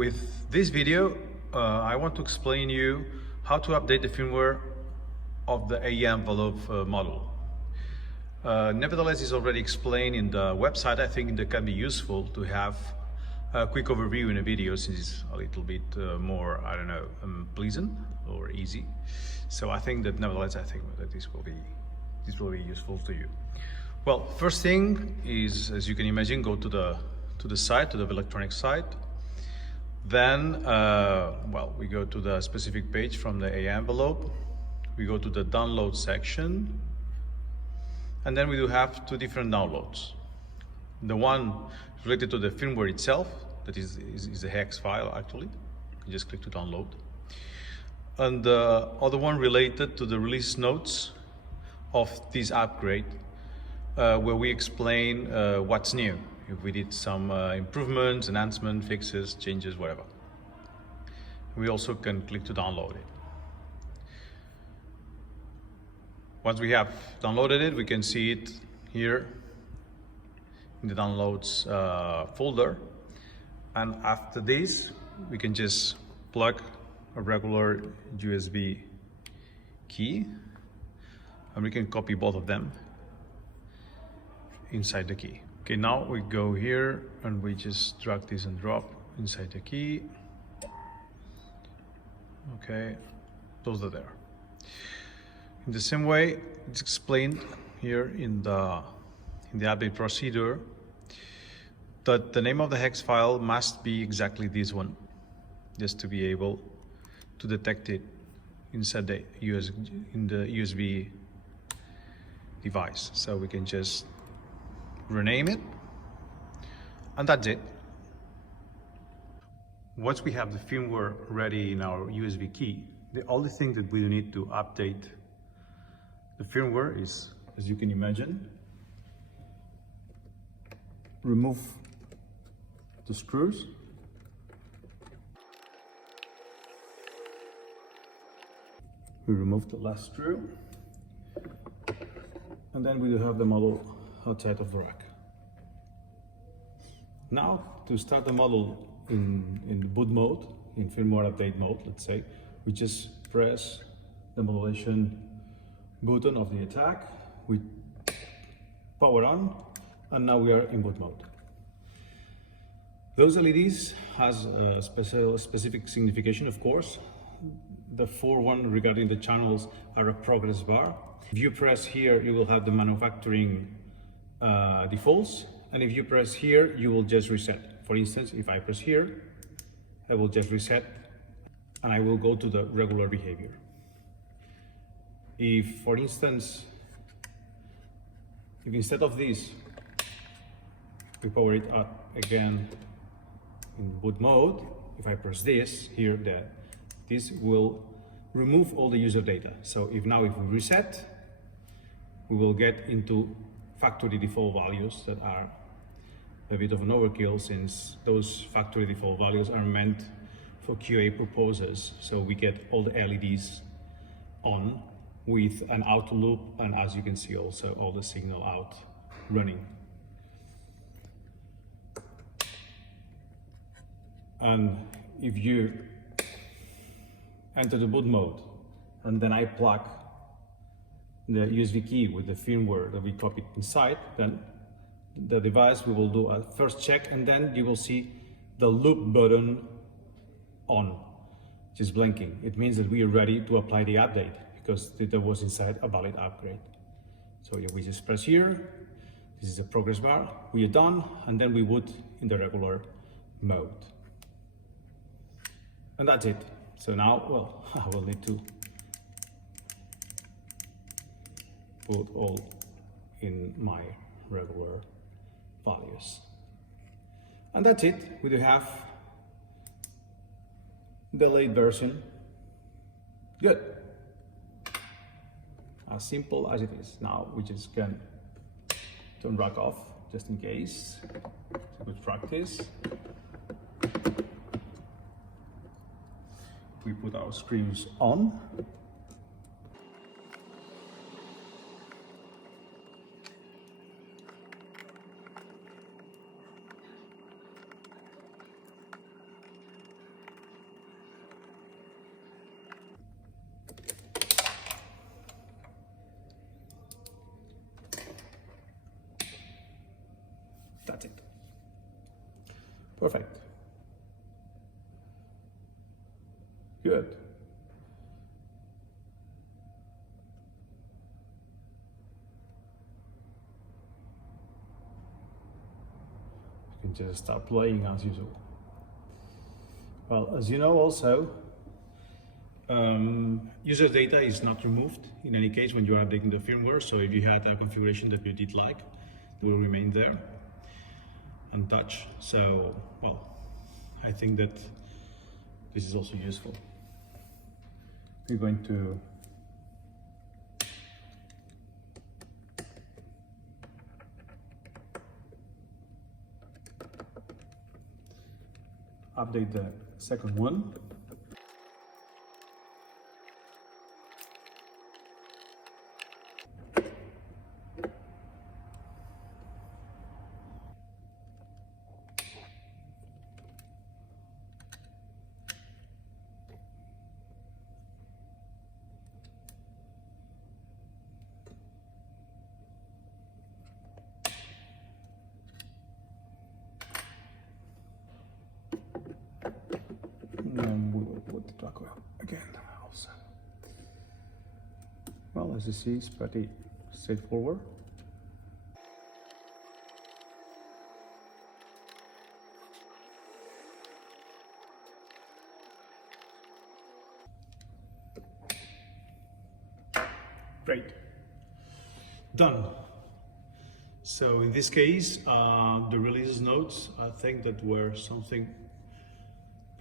with this video, I want to explain you how to update the firmware of the AEM envelope model. Nevertheless, it's already explained in the website. I think it can be useful to have a quick overview in a video, since it's a little bit more, I don't know, pleasant or easy. So I think that nevertheless, I think that this will be useful to you. Well, first thing is, as you can imagine, go to the site, to the electronic site. Then, we go to the specific page from the AEM envelope. We go to the download section, and then we do have two different downloads. The one related to the firmware itself, that is a hex file actually. You just click to download. And the other one related to the release notes of this upgrade, where we explain what's new, if we did some improvements, enhancements, fixes, changes, whatever. We also can click to download it. Once we have downloaded it, we can see it here in the downloads folder. And after this, we can just plug a regular USB key, and we can copy both of them inside the key. Okay, now we go here and we just drag this and drop inside the key. Okay, those are there. In the same way, it's explained here in the update procedure that the name of the hex file must be exactly this one, just to be able to detect it inside the USB device. So we can just rename it, and that's it. Once we have the firmware ready in our USB key, the only thing that we need to update the firmware is, as you can imagine, remove the screws, we remove the last screw, and then we do have the model outside of the rack. Now, to start the model in boot mode, in firmware update mode, let's say, we just press the modulation button of the attack, we power on, and now we are in boot mode. Those LEDs has a specific signification, of course. The one regarding the channels are a progress bar. If you press here, you will have the manufacturing defaults, and if you press here, you will just reset. For instance, if I press here, I will just reset and I will go to the regular behavior. If, for instance, if instead of this, we power it up again in boot mode, if I press this here, this will remove all the user data. So if we reset, we will get into factory default values that are a bit of an overkill, since those factory default values are meant for QA purposes. So we get all the LEDs on with an out loop, and as you can see also all the signal out running. And if you enter the boot mode and then I plug the USB key with the firmware that we copied inside, then the device will do a first check, and then you will see the loop button on, just blinking. It means that we are ready to apply the update, because there was inside a valid upgrade. So we just press here, this is a progress bar, we are done, and then we boot in the regular mode. And that's it. So now, I will need to put all in my regular values. And that's it. We do have the late version. Good. As simple as it is. Now we just can turn rack off, just in case. It's a good practice. We put our screens on. Perfect. Good. You can just start playing as usual. Well, as you know also, user data is not removed in any case when you are updating the firmware. So if you had a configuration that you did like, it will remain there untouched. So, well, I think that this is also useful. We're going to update the second one. And we will put the toggle again also. Well, as you see, it's pretty straightforward. Great. Done. So in this case, the releases notes, I think that were something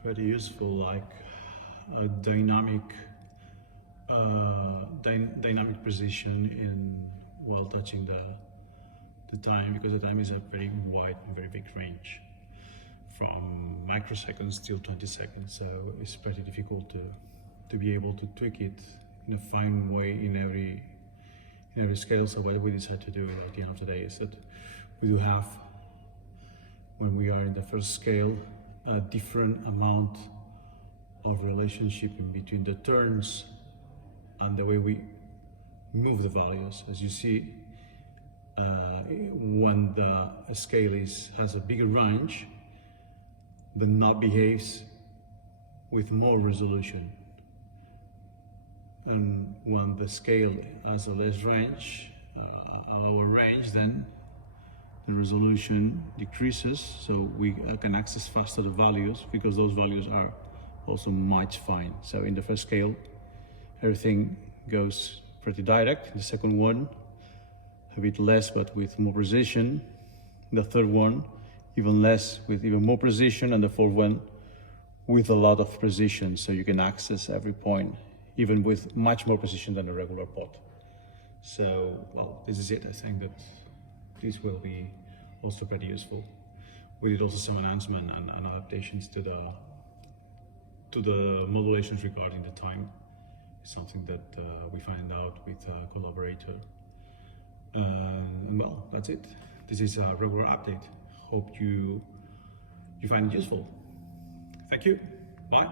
pretty useful, like a dynamic precision in while touching the time, because the time is a very wide and very big range, from microseconds till 20 seconds. So it's pretty difficult to be able to tweak it in a fine way in every scale. So what we decide to do at the end of the day is that we do have, when we are in the first scale, a different amount of relationship in between the turns and the way we move the values. As you see, when the scale has a bigger range, the knob behaves with more resolution. And when the scale has a less range, our range, then the resolution decreases, so we can access faster the values, because those values are also much fine. So in the first scale, everything goes pretty direct. The second one, a bit less, but with more precision. The third one, even less, with even more precision. And the fourth one, with a lot of precision. So you can access every point, even with much more precision than a regular pot. So, well, this is it. I think that this will be also pretty useful. We did also some enhancement and adaptations to the modulations regarding the time. It's something that we find out with a collaborator. And well, that's it. This is a regular update. Hope you find it useful. Thank you. Bye.